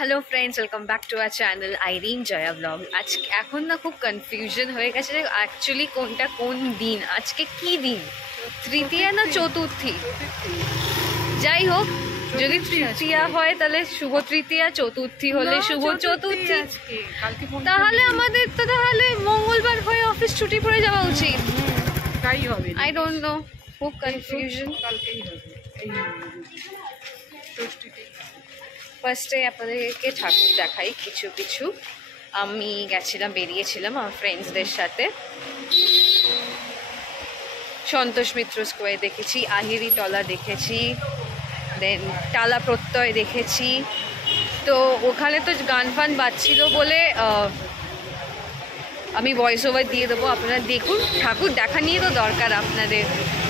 Hello friends, welcome back to our channel Irene Joya blog. আজকে এখন না খুব কনফিউশন হয়ে গেছে যে অ্যাকচুয়ালি কোনটা কোন দিন, আজকে কি দিন, তৃতীয়া না চতুর্থী। যাই হোক, যদি তৃতীয়া হয় তাহলে শুভ তৃতীয়া, চতুর্থী হলে শুভ চতুর্থী। তাহলে আমাদের তো তাহলে মঙ্গলবার হয়ে অফিস ছুটি পড়ে যাওয়া উচিত। তাই হবে। আই ডোন্ট নো, খুব কনফিউশন। কালকেই হবে এই ষষ্ঠীতে। ফার্স্টে আপনাদেরকে ঠাকুর দেখাই কিছু কিছু। আমি গেছিলাম, বেরিয়েছিলাম আমার ফ্রেন্ডসদের সাথে। সন্তোষ মিত্র স্কোয়ার দেখেছি, আহিরি টলা দেখেছি, দেন টালা প্রত্যয় দেখেছি। তো ওখানে তো গান ফান বাজছিল বলে আমি ভয়েস ওভার দিয়ে দেবো, আপনারা দেখুন। ঠাকুর দেখা নিয়ে তো দরকার আপনাদের।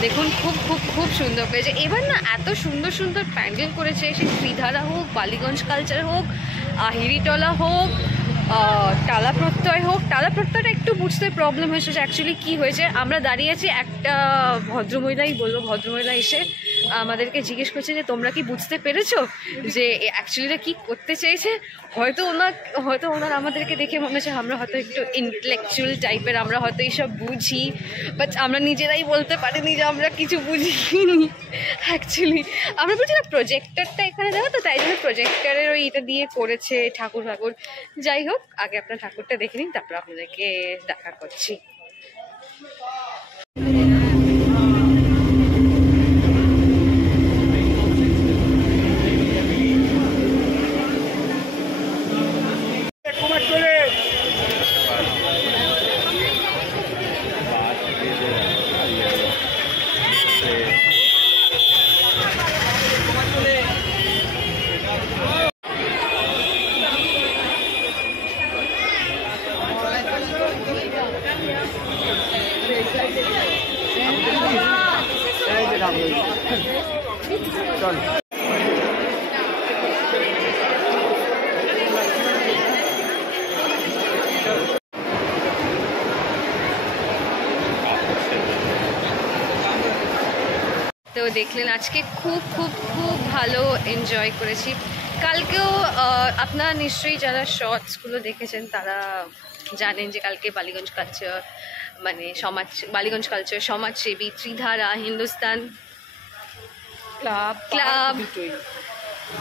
দেখুন, খুব খুব খুব সুন্দর হয়েছে এবার না। এত সুন্দর সুন্দর প্যান্ডেল করেছে, সে ত্রিধারা হোক, বালিগঞ্জ কালচার হোক, আহিরিটলা হোক, টালা প্রত্যয় হোক। টালা প্রত্যয়টা একটু বুঝতে প্রবলেম হয়েছে যে অ্যাকচুয়ালি কী হয়েছে। আমরা দাঁড়িয়ে আছি, একটা ভদ্রমহিলাই বলবো, ভদ্রমহিলা এসে আমাদেরকে জিজ্ঞেস করছে যে তোমরা কি বুঝতে পেরেছো যে অ্যাকচুয়ালিটা কী করতে চেয়েছে। হয়তো ওনার আমাদেরকে দেখে মনে হচ্ছে আমরা হয়তো একটু ইন্টেলেকচুয়াল টাইপের, আমরা হয়তো এইসব বুঝি, বাট আমরা নিজেরাই বলতে পারিনি যে আমরা কিছু বুঝিনি। অ্যাকচুয়ালি আমরা বলছি না, প্রজেক্টরটা এখানে দেখো তো, তাই জন্য প্রজেক্টরের ওই এটা দিয়ে করেছে ঠাকুর। যাই হোক, আগে আপনার ঠাকুরটা দেখে নিন, তারপর আপনাদেরকে দেখা করছি। তো দেখলেন, আজকে খুব খুব খুব ভালো এনজয় করেছি। কালকেও আপনারা নিশ্চয়ই যারা শর্টসগুলো দেখেছেন তারা জানেন যে কালকে বালিগঞ্জ কালচার মানে বালিগঞ্জ কালচার সমাজসেবী, ত্রিধারা, হিন্দুস্তান ক্লাব,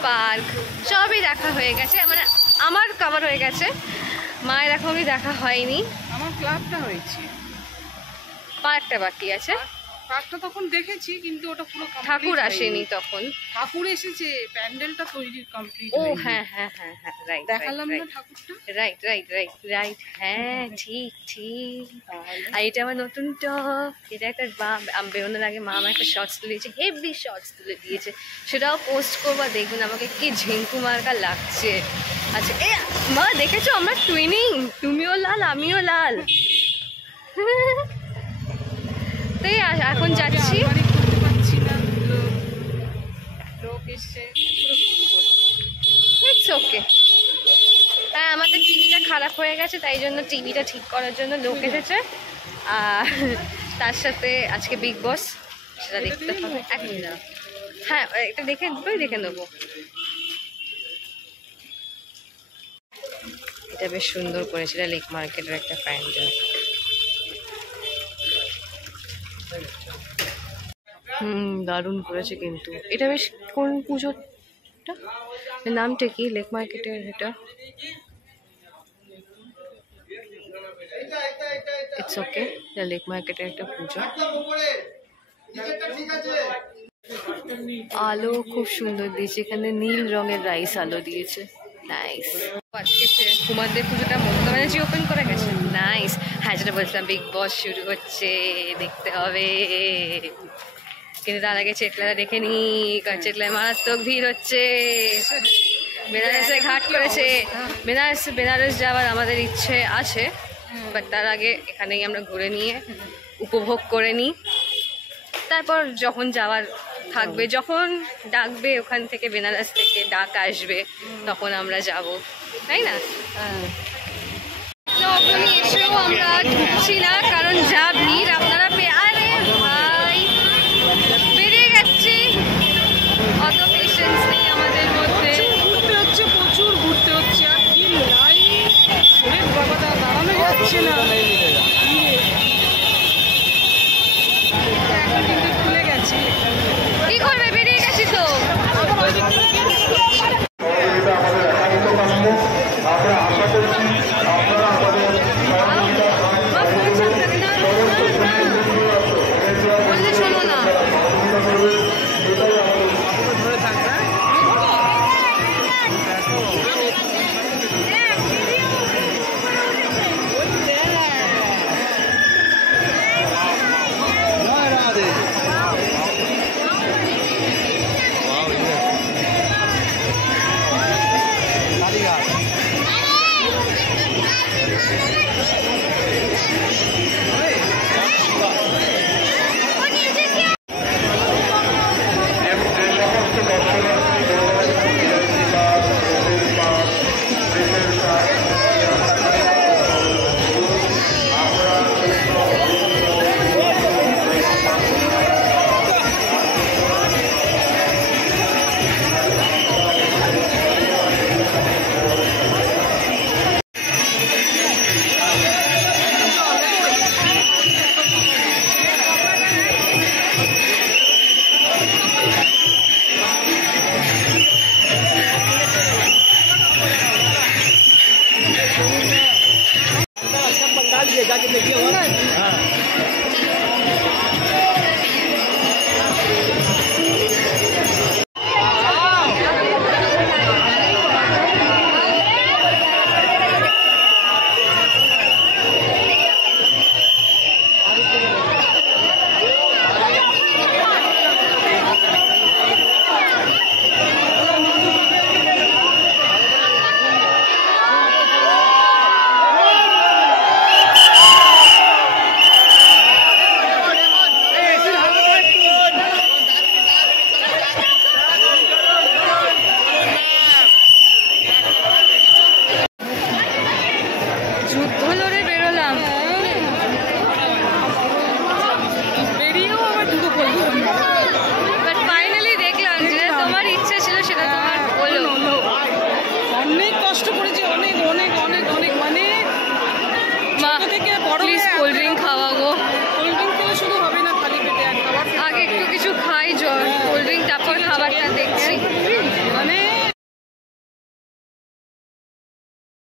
পার্ক সবই দেখা হয়ে গেছে। মানে আমার কভার হয়ে গেছে, মায়ের এখনই দেখা হয়নি। আমার ক্লাবটা হয়েছে, পার্কটা বাকি আছে। পার্কটা তখন দেখেছি কিন্তু ওটা পুরো ঠাকুর আসেনি তখন। ঠাকুর এসেছে, প্যান্ডেলটা তৈরি কমপ্লিট। ও হ্যাঁ হ্যাঁ হ্যাঁ হ্যাঁ, রাইট, দেখালাম না ঠাকুরটা। রাইট রাইট রাইট রাইট, হ্যাঁ ঠিক ঠিক। আর এটা আমার নতুন টপ, এটা একটা বেরোনোর আগে মা আমার একটা শর্টস তুলেছে, হেভি শর্টস তুলে দিয়েছে, সেটাও পোস্ট করবো। দেখবেন আমাকে কি ঝিঙ্কু মার্কা লাগছে। আচ্ছা, এ মা দেখেছো আমরা টুইনিং, তুমিও লাল আমিও লাল। তাই এখন যাচ্ছি। It's okay. হ্যাঁ, আমাদের টিভিটা খারাপ হয়ে গেছে, তাই জন্য টিভিটা ঠিক করার জন্য লোক এসেছে। আর তার সাথে আজকে বিগ বস, সেটা দেখতে হবে। এক মিনিট, হ্যাঁ এটা দেখে নেবো। এটা বেশ সুন্দর করেছে, এটা লেক মার্কেটের একটা প্যান্ডেল। দারুণ করেছে কিন্তু। এটা বেশ, কোন পুজোটা, নামটা কি লেক মার্কেটের? এটা ইটস ওকে, এটা লেক মার্কেটের একটা পুজো। আলো খুব সুন্দর দিয়েছে, এখানে নীল রঙের রাইস আলো দিয়েছে, নাইস। আজকে কুমারদের পুজোটা মমতা ব্যানার্জি ওপেন করে গেছে, নাইস। হ্যাঁ, যেটা বলছিলাম, বিগ বস শুরু হচ্ছে, দেখতে হবে। কিন্তু তার আগে চেটলাটা দেখে নি, চেটলায় মারাত্মক ভিড় হচ্ছে। বেনারসে ঘাট করেছে, বেনারস যাওয়ার আমাদের ইচ্ছে আছে, বাট তার আগে এখানেই আমরা ঘুরে নিয়ে উপভোগ করে নিই। তারপর যখন যাওয়ার থাকবে, যখন ডাকবে ওখান থেকে, বেনারস থেকে ডাক আসবে, তখন আমরা যাব, তাই না? এসেও আমরা ঢুকছি না, কারণ যা ভিড় আপনারা